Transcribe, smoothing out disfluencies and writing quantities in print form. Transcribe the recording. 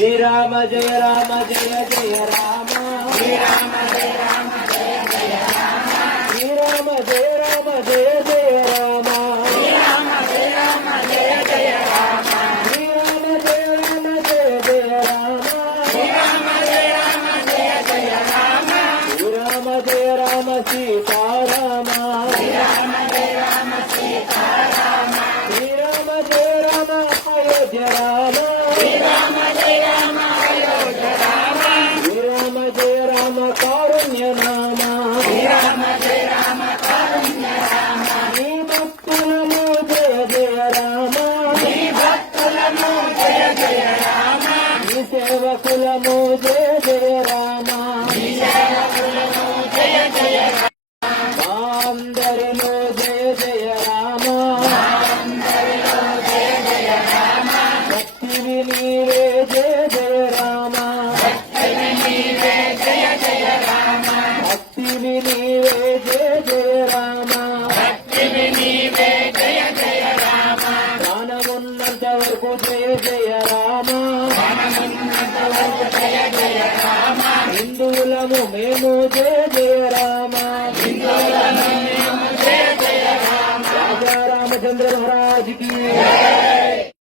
శ్రీరామ జయ రామ జయ జయ రామ శ్రీరామ జయ రామ జయ జయ రామ శ్రీరామ జయ రామ జయ జయ రామ శ్రీరామ జయ రామ జయ జయ రామ శ్రీరామ జయ రామ జయ జయ రామ శ్రీరామ జయ రామ జయ జయ రామ శ్రీరామ జయ రామ సీతారామ శ్రీరామ జయ రామ సీతారామ శ్రీరామ జయ రామ అయోధ్య రామ శ్రీరామ జయ రామ అయోధ్య రామ శ్రీరామ జయ రామ కారుణ్య నామ శ్రీరామ జయ రామ కారుణ్య రామ నీ భక్తులను జయ జయ రామ నీ భక్తులను జయ జయ రామ నీ సేవకులను జయ జయ రామ నీ సేవకులను జయ జయ రామ అందరిలో జయ జయ రామ అందరిలో జయ జయ రామ భక్తివి నీవే జయ జయ రామ భక్తివి నీవే జయ జయ రామ భక్తివి నీవే జయ జయ రామ భక్తివి నీవే జయ జయ రామ ప్రాణమున్నంత వరకు జయ జయ రామ ప్రాణమున్నంత వరకు జయ జయ రామ హిందువులము మేము జయ జయ